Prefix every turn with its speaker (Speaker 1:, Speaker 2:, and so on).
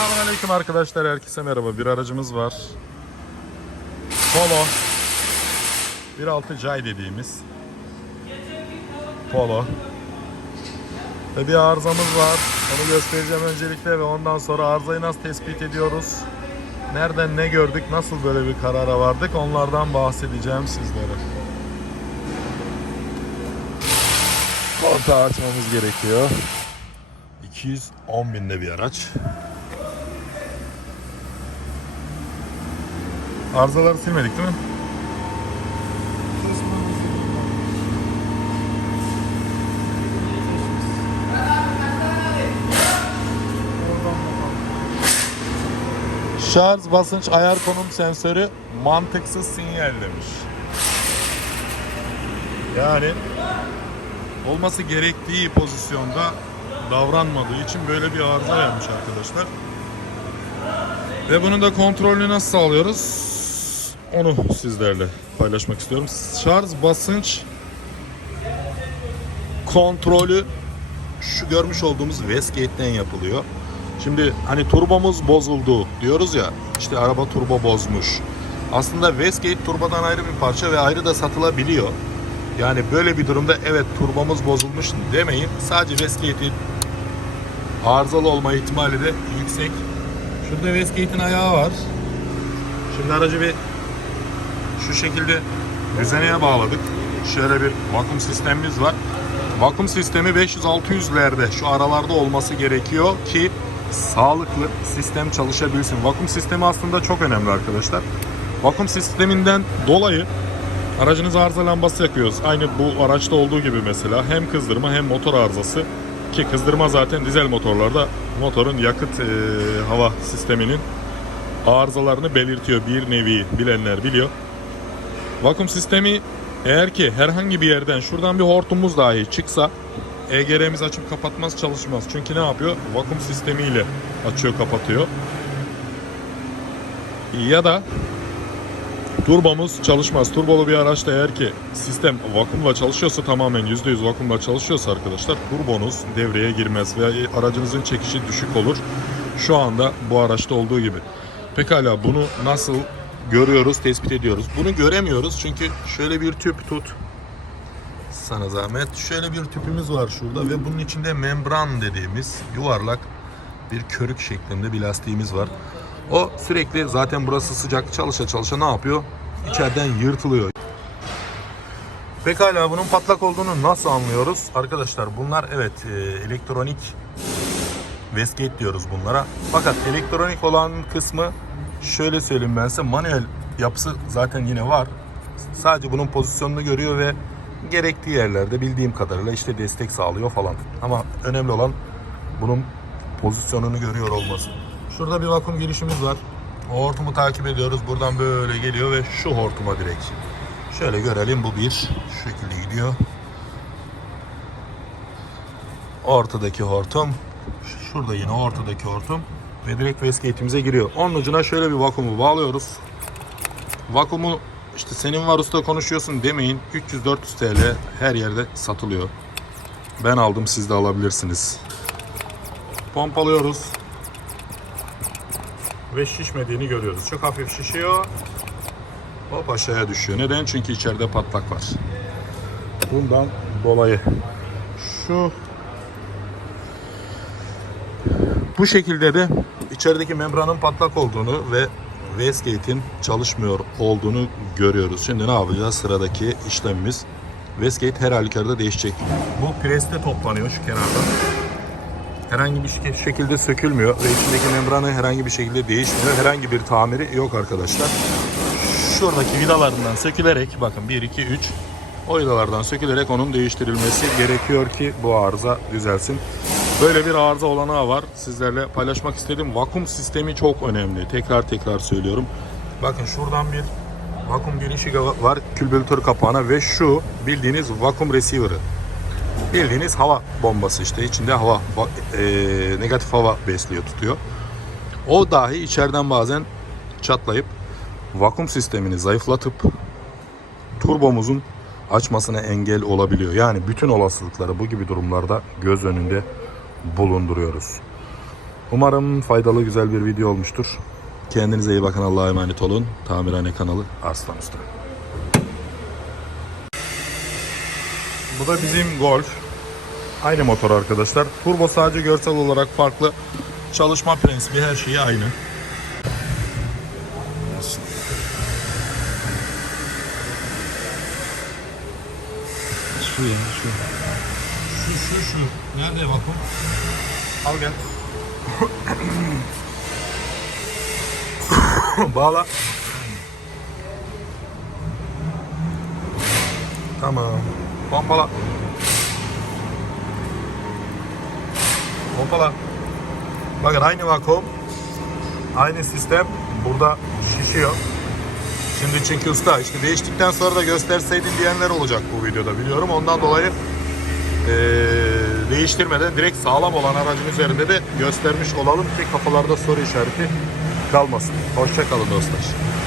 Speaker 1: Selamünaleyküm arkadaşlar. Herkese merhaba. Bir aracımız var. Polo. 1.6 Jay dediğimiz. Polo. Ve bir arızamız var. Onu göstereceğim öncelikle ve ondan sonra arızayı nasıl tespit ediyoruz? Nereden ne gördük? Nasıl böyle bir karara vardık? Onlardan bahsedeceğim sizlere. Kontağı açmamız gerekiyor. 210 binde bir araç. Arızaları silmedik değil mi? Şarj basınç ayar konum sensörü mantıksız sinyal demiş. Yani olması gerektiği pozisyonda davranmadığı için böyle bir arıza vermiş arkadaşlar. Ve bunun da kontrolünü nasıl sağlıyoruz? Onu sizlerle paylaşmak istiyorum. Şarj basınç kontrolü şu görmüş olduğumuz Westgate'den yapılıyor. Şimdi hani turbomuz bozuldu diyoruz ya işte araba turbo bozmuş. Aslında Westgate turbodan ayrı bir parça ve ayrı da satılabiliyor. Yani böyle bir durumda evet turbomuz bozulmuş demeyin. Sadece Westgate'in arızalı olma ihtimali de yüksek. Şurada Westgate'in ayağı var. Şimdi aracı bir şu şekilde düzeneye bağladık. Şöyle bir vakum sistemimiz var. Vakum sistemi 500-600'lerde şu aralarda olması gerekiyor ki sağlıklı sistem çalışabilsin. Vakum sistemi aslında çok önemli arkadaşlar. Vakum sisteminden dolayı aracınız arıza lambası yakıyoruz. Aynı bu araçta olduğu gibi mesela hem kızdırma hem motor arızası ki kızdırma zaten dizel motorlarda motorun yakıt e, hava sisteminin arızalarını belirtiyor bir nevi bilenler biliyor. Vakum sistemi eğer ki herhangi bir yerden şuradan bir hortumumuz dahi çıksa EGR'miz açıp kapatmaz çalışmaz. Çünkü ne yapıyor? Vakum sistemiyle açıyor kapatıyor. Ya da turbomuz çalışmaz. Turbolu bir araçta eğer ki sistem vakumla çalışıyorsa tamamen %100 vakumla çalışıyorsa arkadaşlar turbonuz devreye girmez ve aracınızın çekişi düşük olur. Şu anda bu araçta olduğu gibi. Pekala bunu nasıl görüyoruz, tespit ediyoruz? Bunu göremiyoruz çünkü şöyle bir tüp tut. Sana zahmet. Şöyle bir tüpümüz var şurada ve bunun içinde membran dediğimiz yuvarlak bir körük şeklinde bir lastiğimiz var. O sürekli zaten burası sıcak çalışa çalışa ne yapıyor? İçeriden yırtılıyor. Pekala bunun patlak olduğunu nasıl anlıyoruz? Arkadaşlar bunlar evet e, elektronik Westgate diyoruz bunlara. Fakat elektronik olan kısmı şöyle söyleyeyim ben size manuel yapısı zaten yine var. Sadece bunun pozisyonunu görüyor ve gerektiği yerlerde bildiğim kadarıyla işte destek sağlıyor falan. Ama önemli olan bunun pozisyonunu görüyor olması. Şurada bir vakum girişimiz var. O hortumu takip ediyoruz. Buradan böyle geliyor ve şu hortuma direkt. Şöyle görelim bu bir. Şu şekilde gidiyor. Ortadaki hortum. Şurada yine ortadaki hortum. Ve direkt Westgate'imize giriyor. Onun ucuna şöyle bir vakumu bağlıyoruz. Vakumu işte senin var usta konuşuyorsun demeyin. 300-400 TL her yerde satılıyor. Ben aldım siz de alabilirsiniz. Pompalıyoruz. Ve şişmediğini görüyoruz. Çok hafif şişiyor. Hop aşağıya düşüyor. Neden? Çünkü içeride patlak var. Bundan dolayı. Şu bu şekilde de içerideki membranın patlak olduğunu ve Westgate'in çalışmıyor olduğunu görüyoruz. Şimdi ne yapacağız? Sıradaki işlemimiz Westgate her halükarda değişecek. Bu preste toplanıyor şu kenarda. Herhangi bir şek- şekilde sökülmüyor ve içindeki membranı herhangi bir şekilde değişmiyor. Herhangi bir tamiri yok arkadaşlar. Şuradaki vidalarından sökülerek bakın 1 2 3 o vidalardan sökülerek onun değiştirilmesi gerekiyor ki bu arıza düzelsin. Böyle bir arıza olanağı var. Sizlerle paylaşmak istedim. Vakum sistemi çok önemli. Tekrar tekrar söylüyorum. Bakın şuradan bir vakum girişi var külbültür kapağına ve şu bildiğiniz vakum receiver'ı. Bildiğiniz hava bombası işte içinde hava va- e, negatif hava besliyor tutuyor. O dahi içeriden bazen çatlayıp vakum sistemini zayıflatıp turbomuzun açmasına engel olabiliyor. Yani bütün olasılıkları bu gibi durumlarda göz önünde bulunduruyoruz. Umarım faydalı güzel bir video olmuştur. Kendinize iyi bakın Allah'a emanet olun. Tamirhane kanalı Arslan Usta. Bu da bizim Golf. Aynı motor arkadaşlar. Turbo sadece görsel olarak farklı. Çalışma prensibi her şeyi aynı.
Speaker 2: Şu ya şu.
Speaker 1: Şu şu şu. Nerede vakum? Al gel. Bağla. Tamam. Pompala. Pompala. Bakın aynı vakum. Aynı sistem. Burada şişiyor. Şimdi çünkü usta işte değiştikten sonra da gösterseydin diyenler olacak bu videoda biliyorum. Ondan dolayı değiştirmeden direkt sağlam olan aracın üzerinde de göstermiş olalım ki kafalarda soru işareti kalmasın. Hoşça kalın dostlar.